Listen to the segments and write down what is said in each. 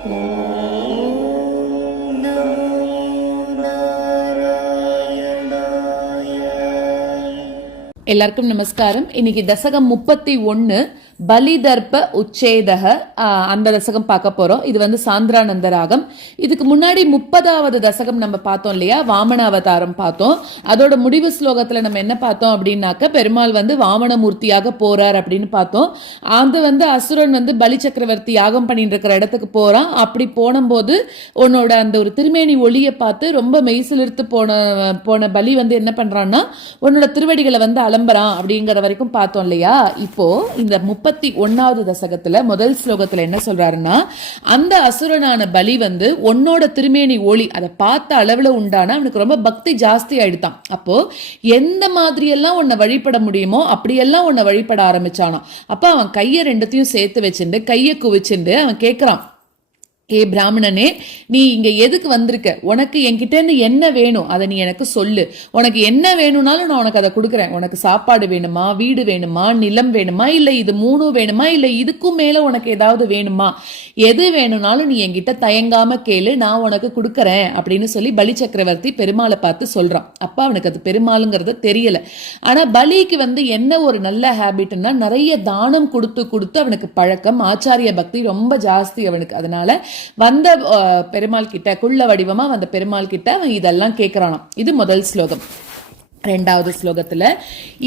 எல்லாருக்கும் நமஸ்காரம். இன்னைக்கு தசகம் 31 பலிதர்ப்ப உச்சேதக, அந்த தசகம் பார்க்க போறோம். இது வந்து சாந்திரானந்த ராகம். இதுக்கு முன்னாடி 30வது தசகம் நம்ம பார்த்தோம் இல்லையா, வாமன அவதாரம் பார்த்தோம். அதோட முடிவு ஸ்லோகத்துல நம்ம என்ன பார்த்தோம் அப்படின்னாக்க, பெருமாள் வந்து வாமன மூர்த்தியாக போறார் அப்படின்னு பார்த்தோம். அது வந்து அசுரன் வந்து பலி சக்கரவர்த்தி யாகம் பண்ணிட்டு இருக்கிற இடத்துக்கு போறான். அப்படி போனபோது உன்னோட அந்த ஒரு திருமேனி ஒளியை பார்த்து ரொம்ப மெய்சிலிர்த்து போன பலி வந்து என்ன பண்றான்னா, உன்னோட திருவடிகளை வந்து அலம்பறான் அப்படிங்கிற வரைக்கும் பார்த்தோம் இல்லையா. இப்போ இந்த 31வது தசகத்துல முதல் ஸ்லோகத்துல என்ன சொல்றாருன்னா, அந்த அசுரனான பலி வந்து உன்னோட திருமேனி ஒளி அதை பார்த்த அளவுல உண்டான அவனுக்கு ரொம்ப பக்தி ஜாஸ்தி ஆயிடுதான். அப்போ எந்த மாதிரி எல்லாம் உன்னை வழிபட முடியுமோ அப்படியெல்லாம் உன்னை வழிபட ஆரம்பிச்சானாம். அப்ப அவன் கையை ரெண்டத்தையும் சேர்த்து வச்சுட்டு கையை குவிச்சுட்டு அவன் கேட்கிறான், ஏ பிராமணனே, நீ இங்க எதுக்கு வந்திருக்க? உனக்கு என்கிட்ட என்ன வேணும் அதை நீ எனக்கு சொல்லு. உனக்கு என்ன வேணும்னாலும் நான் உனக்கு அதை கொடுக்குறேன். உனக்கு சாப்பாடு வேணுமா, வீடு வேணுமா, நிலம் வேணுமா, இல்ல இது மூணும் வேணுமா, இல்ல இதுக்கும் மேல உனக்கு ஏதாவது வேணுமா, எது வேணும்னாலும் நீ என்கிட்ட தயங்காம கேளு, நான் உனக்கு கொடுக்கறேன் அப்படின்னு சொல்லி பலி சக்கரவர்த்தி பெருமாளை பார்த்து சொல்றான். அப்ப அவனுக்கு அது பெருமாளுங்கிறது தெரியல. ஆனா பலிக்கு வந்து என்ன ஒரு நல்ல ஹேபிட்னா, நிறைய தானம் கொடுத்து கொடுத்து அவனுக்கு பழக்கம், ஆச்சாரிய பக்தி ரொம்ப ஜாஸ்தி அவனுக்கு. அதனால வந்த பெருமாள் கிட்ட, குள்ள வடிவமா வந்த பெருமாள் கிட்ட அவன் இதெல்லாம் கேட்கிறானாம். இது முதல் ஸ்லோகம். ரெண்டாவது ஸ்லோகத்துல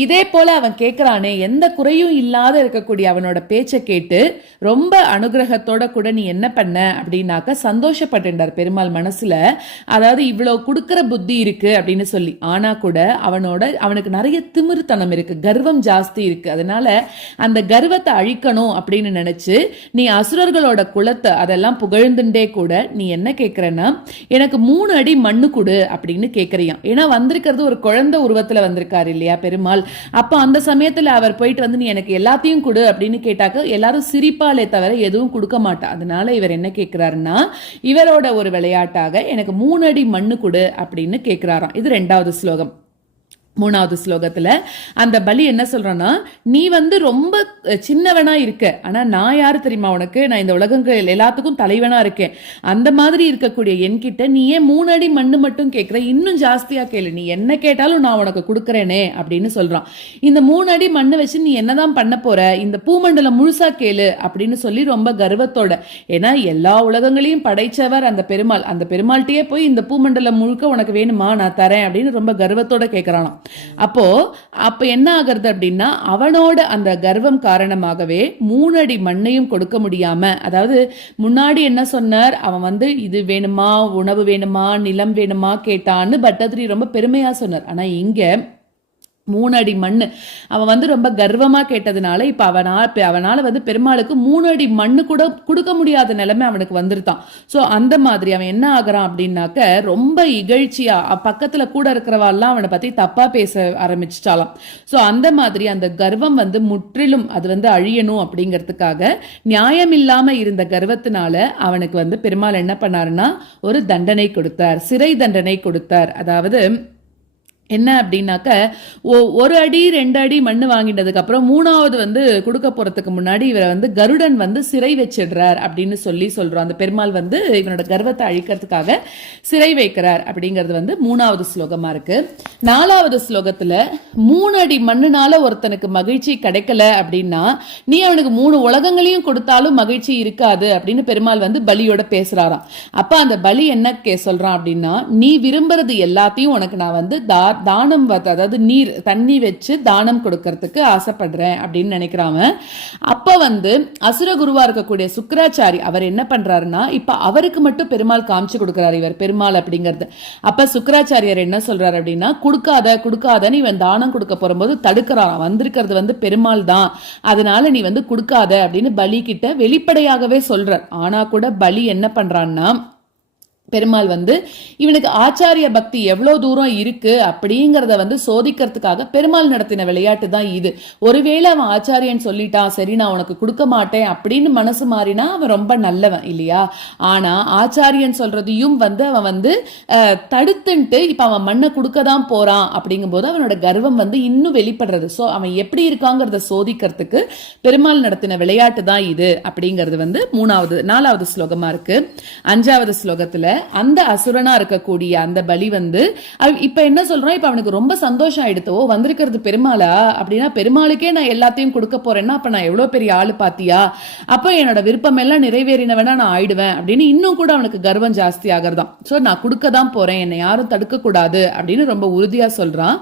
இதே போல அவன் கேட்கிறானே, எந்த குறையும் இல்லாத இருக்கக்கூடிய அவனோட பேச்சை கேட்டு ரொம்ப அனுகிரகத்தோட கூட நீ என்ன பண்ண அப்படின்னாக்க சந்தோஷப்பட்டுட்டார் பெருமாள் மனசுல. அதாவது இவ்வளவு கொடுக்கற புத்தி இருக்கு அப்படின்னு சொல்லி, ஆனா கூட அவனுக்கு நிறைய திமிர்த்தனம் இருக்கு, கர்வம் ஜாஸ்தி இருக்கு. அதனால அந்த கர்வத்தை அழிக்கணும் அப்படின்னு நினைச்சு நீ அசுரர்களோட குலத்தை அதெல்லாம் புகழ்ந்துட்டே கூட நீ என்ன கேட்கிறன்னா, எனக்கு 3 அடி மண்ணு கொடு அப்படின்னு கேட்கறியான். ஏன்னா வந்திருக்கிறது ஒரு குழந்தை உருவத்துல வந்திருக்காரு இல்லையா பெருமாள். அப்ப அந்த சமயத்துல அவர் போயிட்டு வந்து நீ எனக்கு எல்லாத்தையும் கொடு அப்படின்னு கேட்டாக்க எல்லாரும் சிரிப்பாலே தவிர எதுவும் கொடுக்க மாட்டா. அதனால இவர் என்ன கேட்கிறாருன்னா, இவரோட ஒரு விளையாட்டாக எனக்கு 3 அடி மண்ணு கொடு அப்படின்னு கேட்கிறாராம். இது 2வது ஸ்லோகம். 3வது ஸ்லோகத்துல அந்த பலி என்ன சொல்றான்னா, நீ வந்து ரொம்ப சின்னவனா இருக்க, ஆனா நான் யாரு தெரியுமா உனக்கு? நான் இந்த உலகங்கள் எல்லாத்துக்கும் தலைவனா இருக்கேன். அந்த மாதிரி இருக்கக்கூடிய என்கிட்ட நீ ஏன் 3 அடி மண்ணு மட்டும் கேட்கிற? இன்னும் ஜாஸ்தியா கேளு, நீ என்ன கேட்டாலும் நான் உனக்கு கொடுக்கறேனே அப்படின்னு சொல்றான். இந்த 3 அடி மண்ணு வச்சு நீ என்னதான் பண்ண போற? இந்த பூமண்டலம் முழுசா கேளு அப்படின்னு சொல்லி ரொம்ப கர்வத்தோட, ஏன்னா எல்லா உலகங்களையும் படைச்சவர் அந்த பெருமாள், அந்த பெருமாள்கிட்டயே போய் இந்த பூமண்டலம் முழுக்க உனக்கு வேணுமா, நான் தரேன் அப்படின்னு ரொம்ப கர்வத்தோட கேட்கறானாம். அப்ப என்ன ஆகிறது அப்படின்னா, அவனோட அந்த கர்வம் காரணமாகவே 3 அடி மண்ணையும் கொடுக்க முடியாம, அதாவது முன்னாடி என்ன சொன்னார், அவன் வந்து இது வேணுமா, உணவு வேணுமா, நிலம் வேணுமா கேட்டான்னு பட்டதிரி ரொம்ப பெருமையா சொன்னார். ஆனா இங்க 3 அடி மண்ணு அவன் வந்து ரொம்ப கர்வமா கேட்டதுனால இப்ப அவனால வந்து பெருமாளுக்கு 3 அடி மண்ணு கூட கொடுக்க முடியாத நிலைமை அவனுக்கு வந்துருத்தான். சோ அந்த மாதிரி அவன் என்ன ஆகுறான் அப்படின்னாக்க, ரொம்ப இகழ்ச்சியா பக்கத்துல கூட இருக்கிறவாள்லாம் அவனை பத்தி தப்பா பேச ஆரம்பிச்சுட்டாலாம். சோ அந்த மாதிரி அந்த கர்வம் வந்து முற்றிலும் அது வந்து அழியணும் அப்படிங்கிறதுக்காக, நியாயம் இல்லாம இருந்த கர்வத்தினால அவனுக்கு வந்து பெருமாள் என்ன பண்ணாருன்னா ஒரு தண்டனை கொடுத்தார், சிறை தண்டனை கொடுத்தார். அதாவது என்ன அப்படின்னாக்க, 1 அடி 2 அடி மண்ணு வாங்கிட்டதுக்கு அப்புறம் 3வது வந்து கொடுக்க போறதுக்கு முன்னாடி இவரை வந்து கருடன் வந்து சிறை வச்சிடுறார் அப்படின்னு சொல்றோம். அந்த பெருமாள் வந்து இவனோட கர்வத்தை அழிக்கிறதுக்காக சிறை வைக்கிறார் அப்படிங்கிறது வந்து 3வது ஸ்லோகமா இருக்கு. 4வது ஸ்லோகத்துல 3 அடி மண்ணுனால ஒருத்தனுக்கு மகிழ்ச்சி கிடைக்கல அப்படின்னா, நீ அவனுக்கு 3 உலகங்களையும் கொடுத்தாலும் மகிழ்ச்சி இருக்காது அப்படின்னு பெருமாள் வந்து பலியோட பேசுறாராம். அப்ப அந்த பலி என்ன சொல்றான் அப்படின்னா, நீ விரும்புறது எல்லாத்தையும் உனக்கு நான் வந்து தானம், அதாவது நீர் தண்ணி வச்சு தானம் கொடுக்கறதுக்கு ஆசைப்படுறேன் அப்படின்னு நினைக்கிறாம. அப்ப வந்து அசுரகுருவா இருக்கக்கூடிய சுக்கராச்சாரி அவர் என்ன பண்றாருன்னா, இப்ப அவருக்கு மட்டும் பெருமாள் காமிச்சு கொடுக்கிறாரு இவர் பெருமாள் அப்படிங்கிறது. அப்ப சுக்கராச்சாரியர் என்ன சொல்றாரு அப்படின்னா, கொடுக்காதன்னு இவன் தானம் கொடுக்க போகும்போது தடுக்கிறான். வந்திருக்கிறது வந்து பெருமாள் தான், அதனால நீ வந்து கொடுக்காத அப்படின்னு பலி கிட்ட வெளிப்படையாகவே சொல்றார். ஆனா கூட பலி என்ன பண்றான்னா, பெருமாள் வந்து இவனுக்கு ஆச்சாரிய பக்தி எவ்வளோ தூரம் இருக்கு அப்படிங்கிறத வந்து சோதிக்கிறதுக்காக பெருமாள் நடத்தின விளையாட்டு தான் இது. ஒருவேளை அவன் ஆச்சாரியன் சொல்லிட்டான், சரி நான் உனக்கு கொடுக்க மாட்டேன் அப்படின்னு மனசு மாறினா அவன் ரொம்ப நல்லவன் இல்லையா. ஆனா ஆச்சாரியன் சொல்றதையும் வந்து அவன் வந்து தடுத்துன்ட்டு இப்ப அவன் மண்ணை கொடுக்க தான் போறான் அப்படிங்கும்போது அவனோட கர்வம் வந்து இன்னும் வெளிப்படுறது. ஸோ அவன் எப்படி இருக்காங்கிறத சோதிக்கிறதுக்கு பெருமாள் நடத்தின விளையாட்டு தான் இது அப்படிங்கிறது வந்து 4வது ஸ்லோகமா இருக்கு. 5வது ஸ்லோகத்துல அந்த அசுரனா இருக்கக்கூடிய அந்த பலி வந்து இப்ப என்ன சொல்றான், இப்ப அவனுக்கு ரொம்ப சந்தோஷம் ஆயிடுத்தோ, வந்திருக்கிறது பெருமாளா அப்படின்னா பெருமாளுக்கே நான் எல்லாத்தையும் கொடுக்க போறேன்னா அப்ப நான் எவ்வளவு பெரிய ஆளு பாத்தியா, அப்ப என்னோட விருப்பம் எல்லாம் நிறைவேறினவனா நான் ஆயிடுவேன் அப்படின்னு இன்னும் கூட அவனுக்கு கர்வம் ஜாஸ்தி ஆகிறதான். சோ நான் கொடுக்க தான் போறேன், என்னை யாரும் தடுக்க கூடாது அப்படின்னு ரொம்ப உறுதியா சொல்றான்.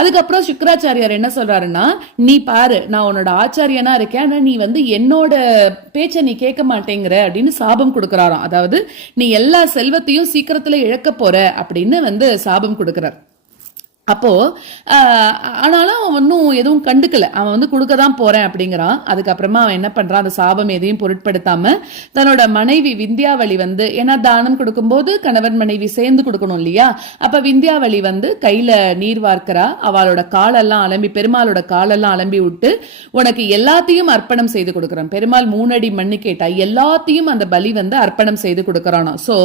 அதுக்கப்புறம் சுக்கராச்சாரியார் என்ன சொல்றாருன்னா, நீ பாரு நான் உன்னோட ஆச்சாரியனா இருக்கேன், ஆனா நீ வந்து என்னோட பேச்சை நீ கேட்க மாட்டேங்கிற அப்படின்னு சாபம் கொடுக்கறாராம். அதாவது நீ எல்லா செல்வத்தையும் சீக்கிரத்துல இழக்க போற அப்படின்னு வந்து சாபம் கொடுக்கிறார். அப்போ ஆனாலும் அவன் ஒன்னும் எதுவும் கண்டுக்கல, அவன் வந்து கொடுக்கதான் போறேன் அப்படிங்கிறான். அதுக்கப்புறமா அவன் என்ன பண்றான், அந்த சாபம் எதையும் பொருட்படுத்தாம தன்னோட மனைவி விந்தியாவளி வந்து, ஏன்னா தானம் கொடுக்கும்போது கணவன் மனைவி சேர்ந்து கொடுக்கணும் இல்லையா, அப்ப விந்தியாவளி வந்து கையில நீர் வார்க்கிறா, அவளோட காலெல்லாம் அலம்பி பெருமாளோட காலெல்லாம் அலம்பி விட்டு உனக்கு எல்லாத்தையும் அர்ப்பணம் செய்து கொடுக்குறான். பெருமாள் 3 அடி மண்ணு கேட்டா எல்லாத்தையும் அந்த பலி வந்து அர்ப்பணம் செய்து கொடுக்கறானோ. சோ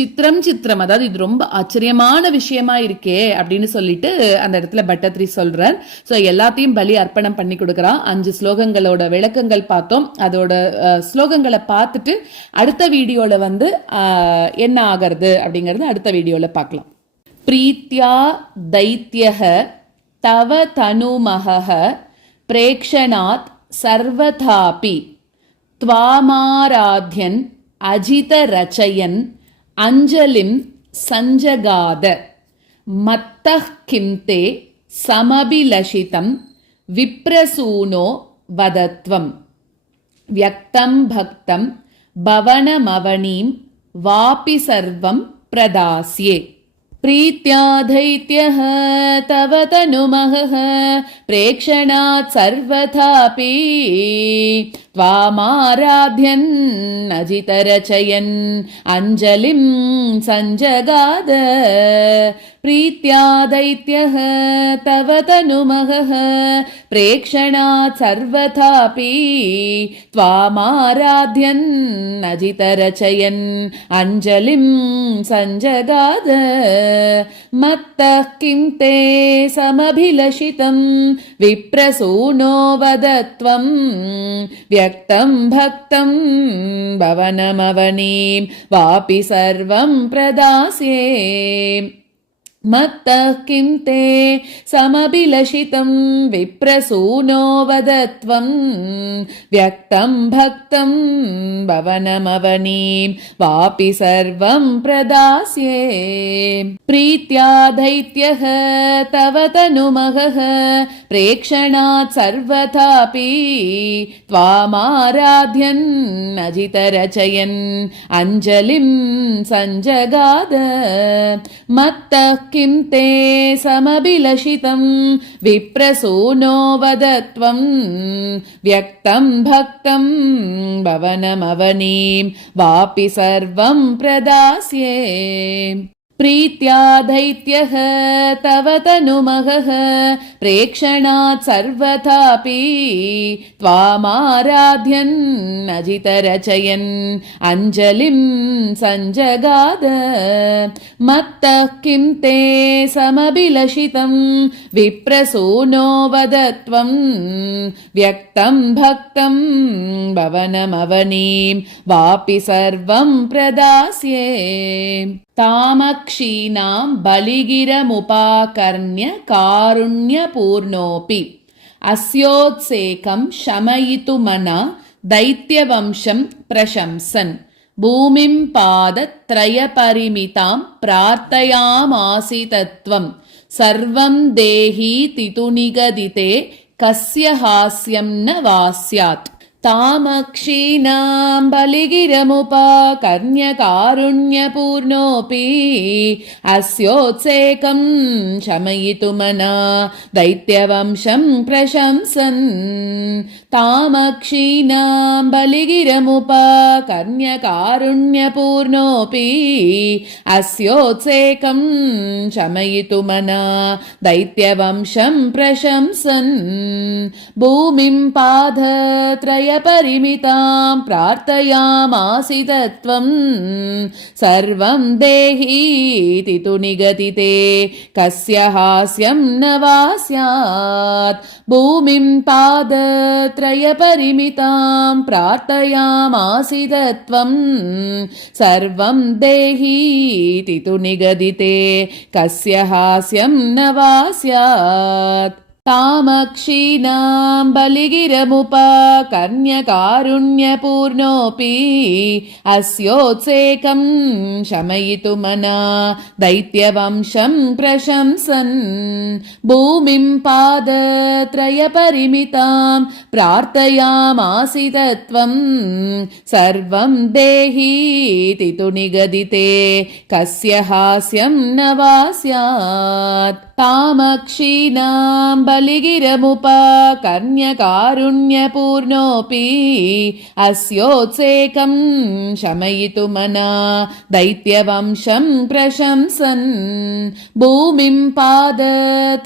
சித்திரம் அதாவது இது ரொம்ப ஆச்சரியமான விஷயமா இருக்கே அப்படின்னு சொல்லி அந்த இடத்துல பட்டத்ரி சொல்றார். சோ எல்லாத்தையும் பலி அர்ப்பணம் பண்ணி கொடுக்கறான். 5 ஸ்லோகங்களோட விளக்கங்கள் பார்த்தோம். அதோட ஸ்லோகங்களை பார்த்துட்டு அடுத்த வீடியோல வந்து என்ன ஆகிறது அப்படிங்கறது அடுத்த வீடியோல பார்க்கலாம். பிரீத்யா தைத்யஹ தவ தனுமஹ பிரேக்ஷணாத் சர்வதாபி த்வாமாராத்யன் அஜித ரச்சயன் அஞ்சலிம் சஞ்சகாத மத்தஹ் கிம்தே சமபிலஷிதம் விப்ரசூனோ வதத்வம் வ்யக்தம் பக்தம் பவனமவனீம் வாபி சர்வம் பிரதாஸ்யே. प्रीत्या दैत्यः तव तनुमहः प्रेक्षणात् सर्वथापि त्वामाराध्यन् अजितरचयन् अञ्जलिं सञ्जगाद. प्रीत्या दैत्यः तव तनुमहः प्रेक्षणात् सर्वथापि त्वामाराध्यन् अजितरचयन् अञ्जलिं सञ्जगाद. मत्तः किं ते समभिलषितं विप्रसूनो वदत्वं व्यक्तं भक्तं भवनमवनीं वापि सर्वं प्रदास्ये. मत्तः किं ते समभिलषितं विप्रसूनो वदत्वं व्यक्तं भक्तं भवनमवनीं वापि सर्वं प्रदास्ये. प्रीत्या दैत्यः तव तनुमहः प्रेक्षणात् सर्वथापि त्वामाराध्यन् अजितरचयन् अञ्जलिं सञ्जगाद. मत्तः किं ते समभिलषितं विप्रसूनो वदत्वं व्यक्तं भक्तं भवनमवनीं वापि सर्वं प्रदास्ये. प्रीत्या दैत्यः तव तनुमहः प्रेक्षणात् सर्वथापि त्वामाराध्यन् अजितरचयन् अञ्जलिं सञ्जगाद. मत्तः किं ते समभिलषितं विप्रसूनो वदत्वं व्यक्तं भक्तं भवनमवनीं वापि सर्वं प्रदास्ये. तामक्षीणां बलिगिरमुपाकर्ण्य कारुण्यपूर्णोऽपि अस्योत्सेकं शमयितुमना दैत्यवंशं प्रशंसन् भूमिं पादत्रयपरिमितां प्रार्थयामासितत्वं सर्वं देहीतितु निगदिते कस्य हास्यं न वा स्यात्. तामक्षीणां बलिगिरमुपाकर्ण्य कारुण्यपूर्णोऽपि अस्योत्सेकं शमयितुमना दैत्यवंशं प्रशंसन् तामक्षीणां बलिगिरमुपकर्ण्यकारुण्यपूर्णोऽपि अस्योत्सेकं शमयितुमना दैत्यवंशं प्रशंसन् भूमिं पादत्रयपरिमितां प्रार्थयामासि तत्त्वं सर्वं देहीति तु निगदिते कस्य हास्यं न वा स्यात् भूमिं पादत्रयपरिमितां प्रार्थयामासि तत्त्वं सर्वं देहीति तु निगदिते कस्य हास्यं न वा स्यात् तामक्षीणां बलिगिरमुपकर्ण्यकारुण्यपूर्णोऽपि अस्योत्सेकं शमयितुमना दैत्यवंशं प्रशंसन् भूमिं पादत्रयपरिमितां प्रार्थयामासि तत्त्वं सर्वं देहीति तु निगदिते कस्य हास्यं न वा स्यात् तामक्षीणां बलिगिरमुपकर्ण्यकारुण्यपूर्णोऽपि अस्योत्सेकं शमयितुमना दैत्यवंशं प्रशंसन् भूमिं पादत्रयपरिमितां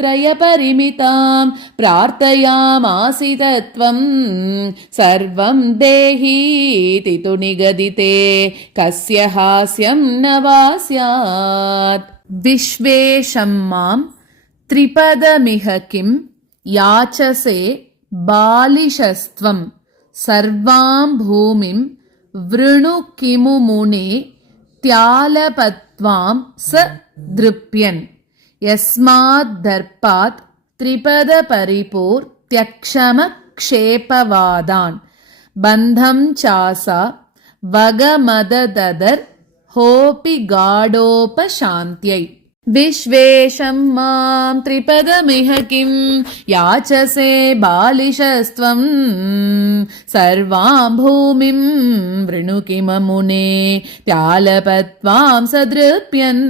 प्रार्थयामासि तत्त्वं सर्वं देहीति तु निगदिते कस्य हास्यं न वा स्यात् विश्वेशं मां त्रिपदमिह किं याचसे बालिशस्त्वं सर्वां भूमिं वृणु किमु मुने त्यालपत्वां स दृप्यन् यस्माद्दर्पात् त्रिपदपरिपूर्त्यक्षमक्षेपवादान् बन्धं चासा वगमदददर् होऽपि गाढोपशान्त्यै विश्वेशं मां त्रिपदमिह किं याचसे बालिशस्त्वं सर्वां भूमिं वृणु किममुने त्यालपत्वां सदृप्यन्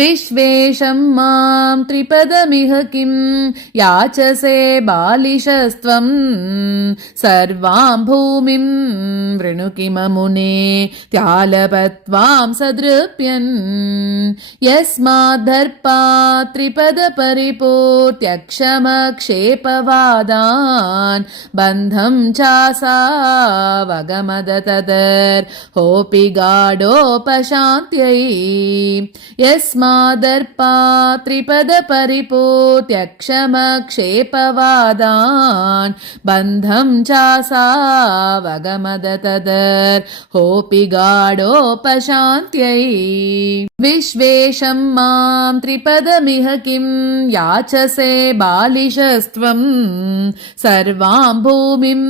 विश्वेशं मां त्रिपदमिह किं याचसे बालिशस्त्वं सर्वां भूमिं वृणु किममुने त्यालपत्वां सदृप्यन् यस्माद्धर्पात् त्रिपदपरिपूर्त्यक्षमक्षेपवादान् बन्धं चासावगमदतदर् होऽपि गाढोपशान्त्यै यस्मादर्पात् त्रिपदपरिपूर्त्यक्षमक्षेपवादान् बन्धं चासावगमदतदर् होऽपि गाढोपशान्त्यै विश्वेशं मां त्रिपदमिह किं याचसे बालिशस्त्वं सर्वां भूमिं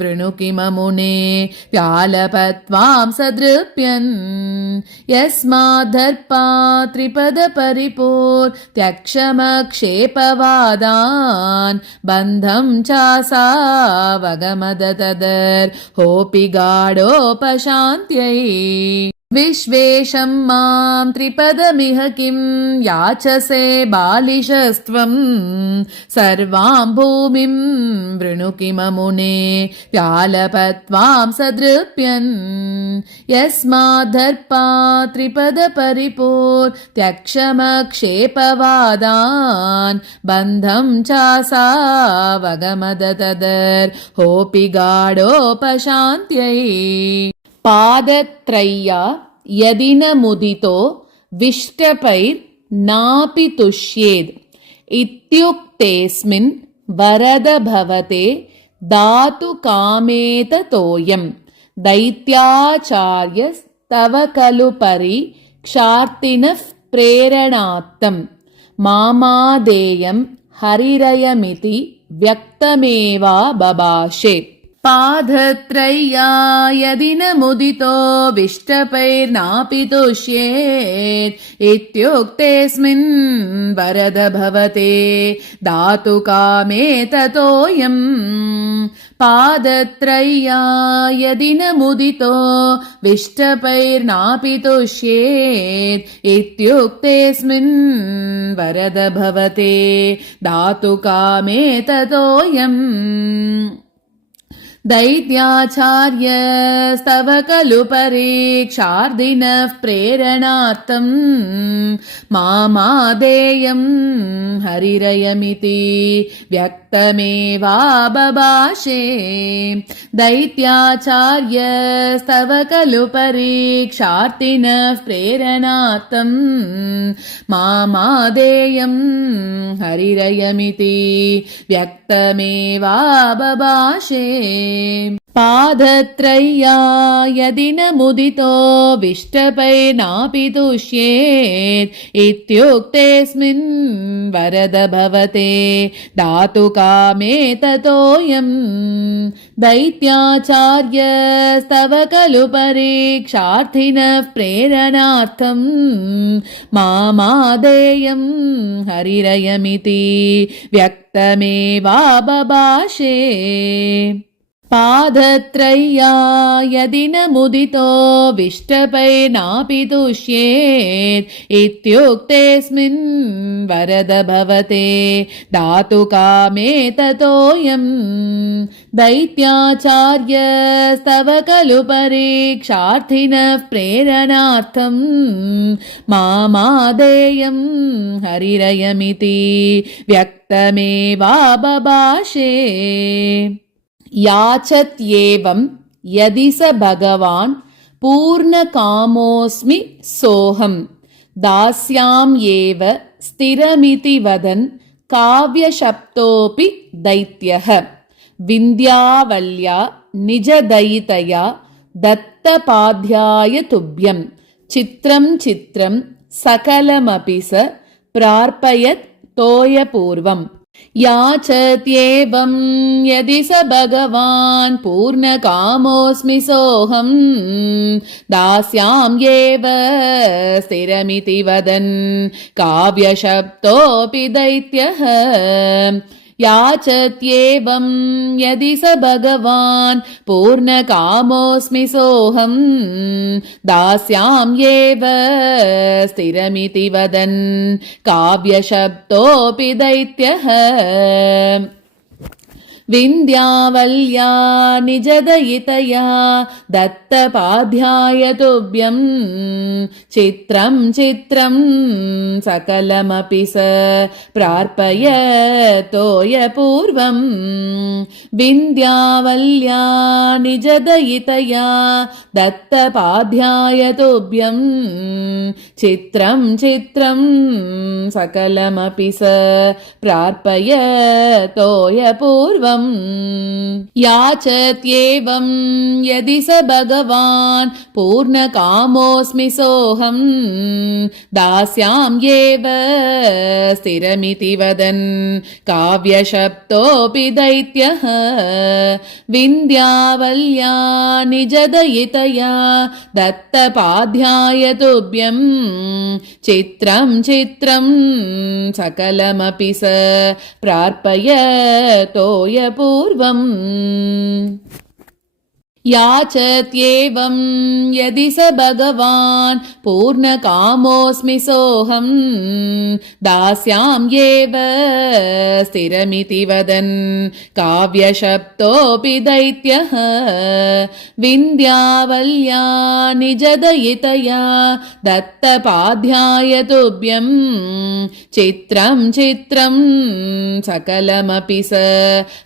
वृणु किममुने व्यालपत्वां सदृप्यन् यस्माद्धर्पात् त्रिपदपरिपूर्त्यक्षमक्षेपवादान् बन्धं चासावगमदतदर् होऽपि गाढोपशान्त्यै विश्वेशं मां त्रिपदमिह किं याचसे बालिशस्त्वं सर्वां भूमिं वृणु किममुने व्यालपत्वां सदृप्यन् यस्माद्धर्पात् त्रिपदपरिपूर्त्यक्षमक्षेपवादान् बन्धं चासावगमदतदर् होऽपि गाढोपशान्त्यै पादत्रय्या यदि न मुदितो विष्टपैर्नापि तुष्येद् इत्युक्तेऽस्मिन् वरद भवते दातु कामेततोऽयम् दैत्याचार्यस्तव खलु परीक्षार्थिनः प्रेरणात्तम् मामादेयं हरिरयमिति व्यक्तमेवा बभाषे पादत्रय्या यदि न मुदितो विष्टपैर्नापि तुष्येत् इत्युक्तेऽस्मिन् वरद भवते दातु कामे ततोऽयम् पादत्रय्या यदि न मुदितो विष्टपैर्नापि तुष्येत् इत्युक्तेऽस्मिन् वरद भवते दातु कामे ततोऽयम् दैत्याचार्यस्तव खलु परीक्षार्दिनः प्रेरणार्थम् मामादेयं हरिरयमिति व्यक्तमेवाबभाषे दैत्याचार्यस्तव खलु परीक्षार्थिनः प्रेरणार्थम् मामादेयं हरिरयमिति व्यक्तमेवाबभाषे पादत्रय्या यदि न मुदितो विष्टपैर्नापि तुष्येत् इत्युक्तेऽस्मिन् वरद भवते दातुकामे ततोऽयम् दैत्याचार्यस्तव खलु परीक्षार्थिनः प्रेरणार्थम् मामादेयं हरिरयमिति व्यक्तमेवाबभाषे पादत्रय्या यदि न मुदितो विष्टपैर्नापि तुष्येत् इत्युक्तेऽस्मिन् वरद भवते दातुकामे ततोऽयम् दैत्याचार्यस्तव खलु परीक्षार्थिनः प्रेरणार्थम् मामादेयं हरिरयमिति व्यक्तमेवाबभाषे याचत्येवं यदि स भगवान् पूर्णकामोऽस्मि सोऽहं दास्याम्येव स्थिरमिति वदन् काव्यशप्तोऽपि दैत्यः विन्ध्यावल्या निजदयितया दत्तपाध्याय तुभ्यं चित्रं चित्रं सकलमपि स प्रार्पयत् तोयपूर्वम् याचत्येवं यदि स भगवान् पूर्णकामोऽस्मि सोऽहं दास्याम्येव स्थिरमिति वदन् काव्यशप्तोऽपि दैत्यः याचत्येवं यदि स भगवान् पूर्णकामोऽस्मि सोऽहं दास्याम्येव स्थिरमिति वदन् काव्यशप्तोऽपि दैत्यः विन्ध्यावल्या निजदयितया दत्तपाध्याय तुभ्यं चित्रं चित्रं सकलमपि स प्रार्पयतोयपूर्वम् विन्ध्यावल्या निजदयितया दत्तपाध्याय तुभ्यं चित्रं चित्रं सकलमपि स प्रार्पयतोयपूर्वम् याचत्येवं यदि स भगवान् पूर्णकामोऽस्मि सोऽहं दास्याम्येव स्थिरमिति वदन् काव्यशप्तोऽपि दैत्यः विन्ध्यावल्या निजदयितया दत्तपाध्याय तुभ्यं चित्रं चित्रं सकलमपि स प्रार्पयतोयपूर्वम् याचत्येवं यदि स भगवान् पूर्णकामोऽस्मि सोऽहं दास्याम्येव स्थिरमिति वदन् काव्यशप्तोऽपि दैत्यः विन्ध्यावल्या निजदयितया दत्तपाध्याय तुभ्यं चित्रं चित्रं सकलमपि स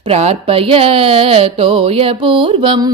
प्रार्पयतोयपूर्वम्